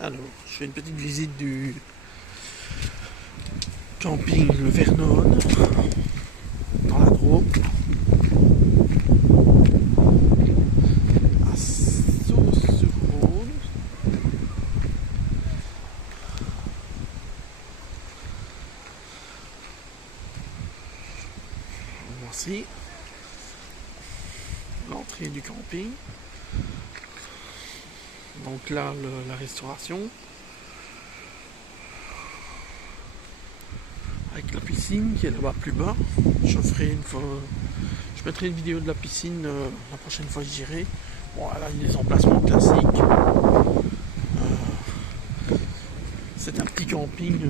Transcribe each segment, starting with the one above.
Alors, je fais une petite visite du camping Le Vernon, dans la Drôme, à Sauce-sur-Rhône. Voici l'entrée du camping. Donc là, la restauration, avec la piscine qui est là-bas plus bas. Je mettrai une vidéo de la piscine la prochaine fois que j'irai. Bon, là, il y a des emplacements classiques. C'est un petit camping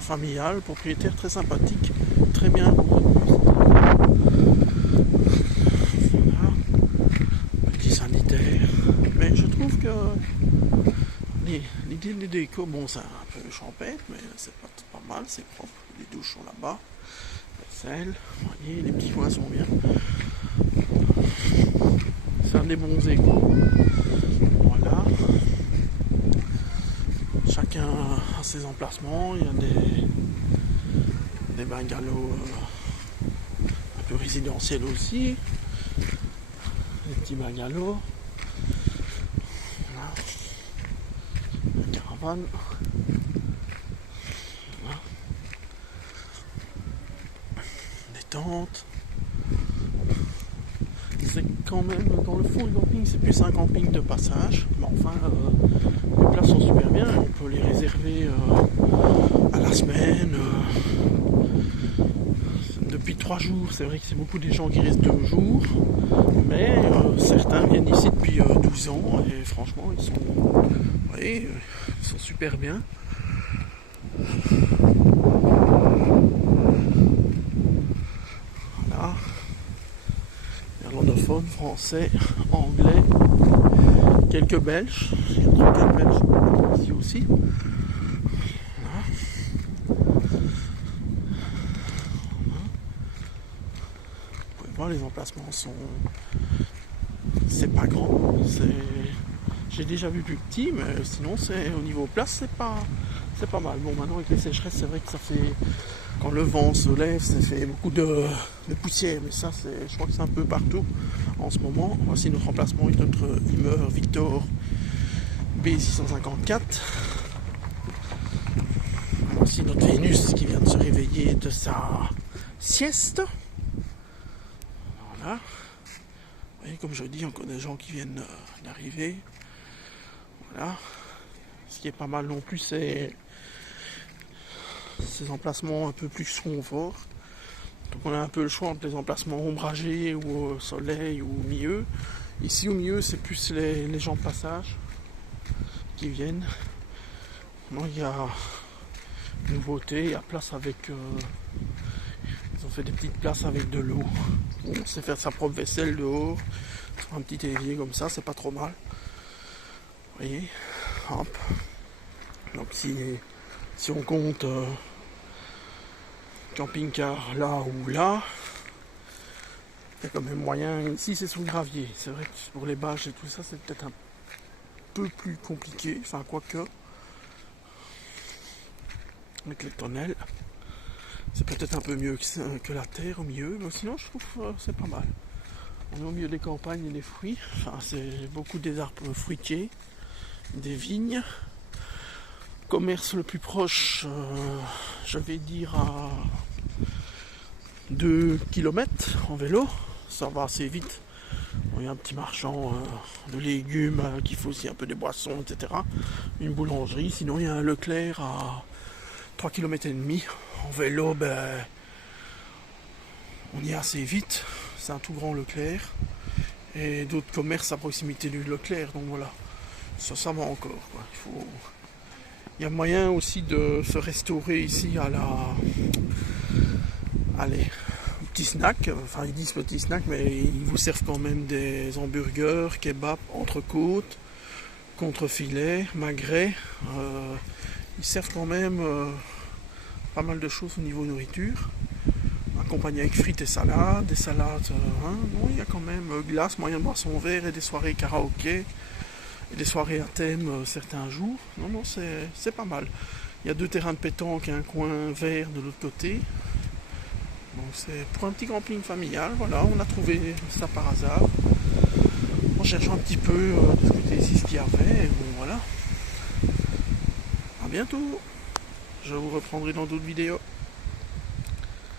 familial, propriétaire très sympathique, très bien. Petit sanitaire. Mais je trouve que l'idée des décos, bon, c'est un peu champêtre, mais c'est pas mal, c'est propre. Les douches sont là-bas, la vaisselle, vous voyez, les petits coins sont bien. C'est un des bons échos. Voilà. Chacun a ses emplacements, il y a des bungalows un peu résidentiels aussi. Des petits bungalows. Voilà. Une caravane. Voilà. Des tentes. C'est quand même, dans le fond, le camping, c'est plus un camping de passage. Mais enfin, les places sont super bien. On peut les réserver à la semaine. Depuis 3 jours, c'est vrai que c'est beaucoup des gens qui restent 2 jours. Mais certains viennent ici depuis 12 ans. Et franchement, ils sont super bien. Voilà. Néerlandophone, français, anglais, quelques belges. Il y a 34 belges ici aussi. Voilà. Vous pouvez voir, les emplacements c'est pas grand. J'ai déjà vu plus petit, mais sinon c'est au niveau place c'est pas mal. Bon, maintenant avec les sécheresses, c'est vrai que ça fait, quand le vent se lève, ça fait beaucoup de poussière, mais ça je crois que c'est un peu partout en ce moment. Voici notre emplacement avec notre Hummer Victor B654. Voici notre Vénus qui vient de se réveiller de sa sieste. Voilà. Vous voyez, comme je dis, encore des gens qui viennent d'arriver. Voilà. Ce qui est pas mal non plus, c'est ces emplacements un peu plus confort. Donc on a un peu le choix entre les emplacements ombragés ou au soleil ou au milieu. Ici au milieu, c'est plus les gens de passage qui viennent. Non, il y a une nouveauté, il y a place avec... ils ont fait des petites places avec de l'eau. On sait faire sa propre vaisselle dehors. Sur un petit évier comme ça, c'est pas trop mal. Vous voyez, hop. Donc si on compte camping-car là ou là, il y a quand même moyen. Ici c'est sur le gravier. C'est vrai que pour les bâches et tout ça, c'est peut-être un peu plus compliqué. Enfin, quoique. Avec les tonnelles, c'est peut-être un peu mieux que la terre au milieu, mais sinon je trouve que c'est pas mal. On est au milieu des campagnes et des fruits. Enfin, c'est beaucoup des arbres fruitiers, des vignes. commerce le plus proche, je vais dire à 2 km en vélo, ça va assez vite. Il y a un petit marchand de légumes qui fait aussi un peu des boissons, etc. Une boulangerie, sinon il y a un Leclerc à 3 km et demi. En vélo, on y est assez vite, c'est un tout grand Leclerc. Et d'autres commerces à proximité du Leclerc, donc voilà, ça va encore, quoi. Il y a moyen aussi de se restaurer ici à allez, petit snack, enfin ils disent petit snack, mais ils vous servent quand même des hamburgers, kebab, entrecôte, contrefilet, magret. Ils servent quand même pas mal de choses au niveau nourriture, accompagné avec frites et salades, des salades, non, il y a quand même glace, moyen de boire son verre et des soirées karaoké, et des soirées à thème certains jours. Non, c'est pas mal. Il y a 2 terrains de pétanque et un coin vert de l'autre côté. Donc c'est pour un petit camping familial, voilà, on a trouvé ça par hasard. En cherchant un petit peu de ce côté ici ce qu'il y avait, et bon voilà. À bientôt. Je vous reprendrai dans d'autres vidéos.